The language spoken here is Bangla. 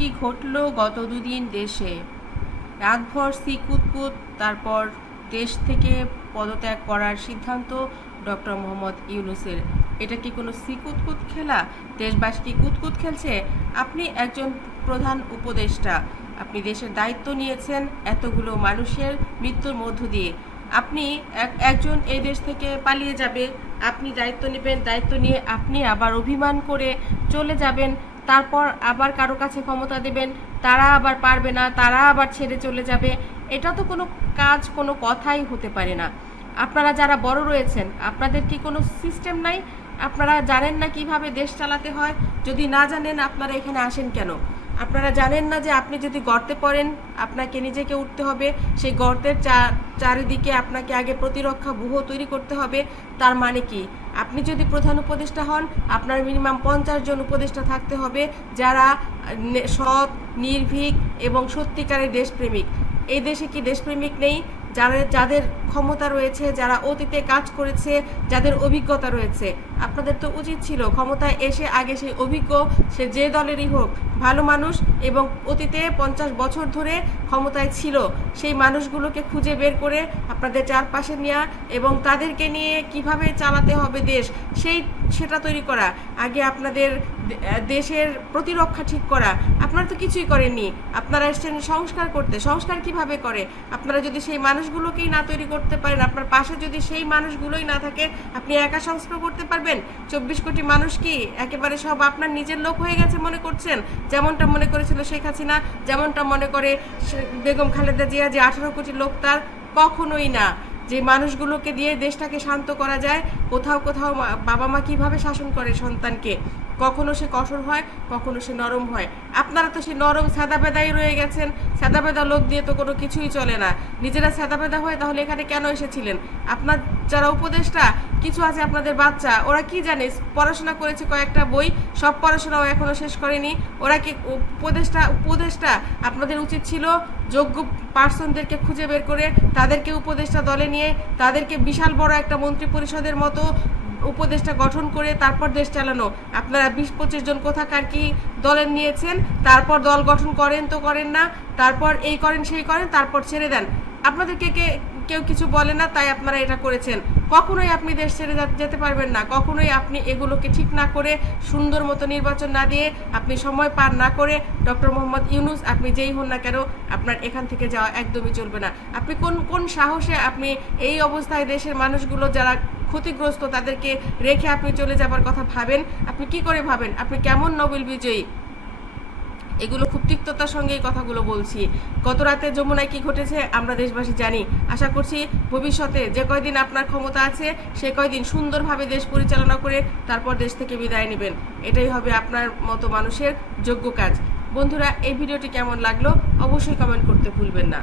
কি ঘটলো গত দুদিন দেশে? রাতভর কুতকুত, তারপর দেশ থেকে পদত্যাগ করার সিদ্ধান্ত ডক্টর মোহাম্মদ ইউনূসের। এটা কি কোনো কুতকুত খেলা? দেশবাসী কি কুতকুত খেলছে? আপনি একজন প্রধান উপদেষ্টা, আপনি দেশের দায়িত্ব নিয়েছেন এতগুলো মানুষের মৃত্যুর মধ্য দিয়ে। আপনি একজন এই দেশ থেকে পালিয়ে যাবে, আপনি দায়িত্ব নেবেন, দায়িত্ব নিয়ে আপনি আবার অভিমান করে চলে যাবেন, তারপর আবার কারো কাছে ক্ষমতা দেবেন, তারা আবার পারবে না, তারা আবার ছেড়ে চলে যাবে। এটা তো কোনো কাজ, কোনো কথাই হতে পারে না। আপনারা যারা বড় রয়েছেন, আপনাদের কি কোনো সিস্টেম নাই? আপনারা জানেন না কিভাবে দেশ চালাতে হয়? যদি না জানেন, আপনারা এখানে আসেন কেন? আপনারা জানেন না যে আপনি যদি গর্তে পড়েন, আপনাকে নিজেকে উঠতে হবে, সেই গর্তের চারিদিকে আপনাকে আগে প্রতিরক্ষা ব্যূহ তৈরি করতে হবে। তার মানে কি? আপনি যদি প্রধান উপদেষ্টা হন, আপনার মিনিমাম 50 জন উপদেষ্টা থাকতে হবে যারা সৎ, নির্ভীক এবং সত্যিকারের দেশপ্রেমিক। এই দেশে কি দেশপ্রেমিক নেই? যাদের ক্ষমতা রয়েছে, যারা অতীতে কাজ করেছে, যাদের অভিজ্ঞতা রয়েছে, আপনাদের তো উচিত ছিল ক্ষমতায় এসে আগে সেই অভিজ্ঞ, সে যে দলেরই হোক, ভালো মানুষ এবং অতীতে 50 বছর ধরে ক্ষমতায় ছিল, সেই মানুষগুলোকে খুঁজে বের করে আপনাদের চারপাশে নেওয়া এবং তাদেরকে নিয়ে কিভাবে চালাতে হবে দেশ, সেটা তৈরি করা। আগে আপনাদের দেশের প্রতিরক্ষা ঠিক করা। আপনারা তো কিছুই করেননি। আপনারা এসেছেন সংস্কার করতে। সংস্কার কিভাবে করে? আপনারা যদি সেই মানুষগুলোকেই না তৈরি করতে পারেন, আপনার পাশে যদি সেই মানুষগুলোই না থাকে, আপনি একা সংস্কার করতে পারবেন? 24 কোটি মানুষ কি একেবারে সব আপনার নিজের লোক হয়ে গেছে মনে করছেন? যেমনটা মনে করেছিল শেখ হাসিনা, যেমনটা মনে করে বেগম খালেদা জিয়া যে 18 কোটি লোক তার? কখনোই না। যে মানুষগুলোকে দিয়ে দেশটাকে শান্ত করা যায়। কোথাও কোথাও বাবা মা কিভাবে শাসন করে সন্তানকে, কখনো সে কঠোর হয়, কখনো সে নরম হয়। আপনারা তো সেই নরম সাদাবেদাই রয়ে গেছেন। সাদাবেদা লোক দিয়ে তো কোনো কিছুই চলে না। নিজেরা সাদাবেদা হয়, তাহলে এখানে কেন এসেছিলেন? আপনার যারা উপদেষ্টা, কিছু আছে আপনাদের বাচ্চা, ওরা কি জানে? পড়াশোনা করেছে কয়েকটা বই, সব পড়াশোনাও এখনো শেষ করেনি। ওরা কি উপদেষ্টা? আপনাদের উচিত ছিল যোগ্য পার্সনদেরকে খুঁজে বের করে তাদেরকে উপদেষ্টা দলে নিয়ে, তাদেরকে বিশাল বড় একটা মন্ত্রী পরিষদের মতো উপদেষ্টা গঠন করে তারপর দেশ চালানো। আপনারা 20-25 জন কোথাকার কি দলে নিয়েছেন, তারপর দল গঠন করেন তো করেন না, তারপর এই করেন সেই করেন, তারপর ছেড়ে দেন। আপনাদেরকে কেউ কিছু বলে না, তাই আপনারা এটা করেছেন। কখনোই আপনি দেশ ছেড়ে যেতে পারবেন না। কখনোই আপনি এগুলোকে ঠিক না করে, সুন্দর মতো নির্বাচন না দিয়ে, আপনি সময় পার না করে, ডক্টর মোহাম্মদ ইউনূস আপনি যেই হন না কেন, আপনার এখান থেকে যাওয়া একদমই চলবে না। আপনি কোন সাহসে আপনি এই অবস্থায় দেশের মানুষগুলো যারা ক্ষতিগ্রস্ত তাদেরকে রেখে আপনি চলে যাবার কথা ভাবেন? আপনি কি করে ভাবেন? আপনি কেমন নোবেল বিজয়ী? এগুলো খুব তিক্ততার সঙ্গে এই কথাগুলো বলছি। গত রাতে যমুনায় কি ঘটেছে আমরা দেশবাসী জানি। আশা করছি ভবিষ্যতে যে কয়দিন আপনার ক্ষমতা আছে, সে কয়দিন সুন্দরভাবে দেশ পরিচালনা করে তারপর দেশ থেকে বিদায় নেবেন। এটাই হবে আপনার মতো মানুষের যোগ্য কাজ। বন্ধুরা, এই ভিডিওটি কেমন লাগলো অবশ্যই কমেন্ট করতে ভুলবেন না।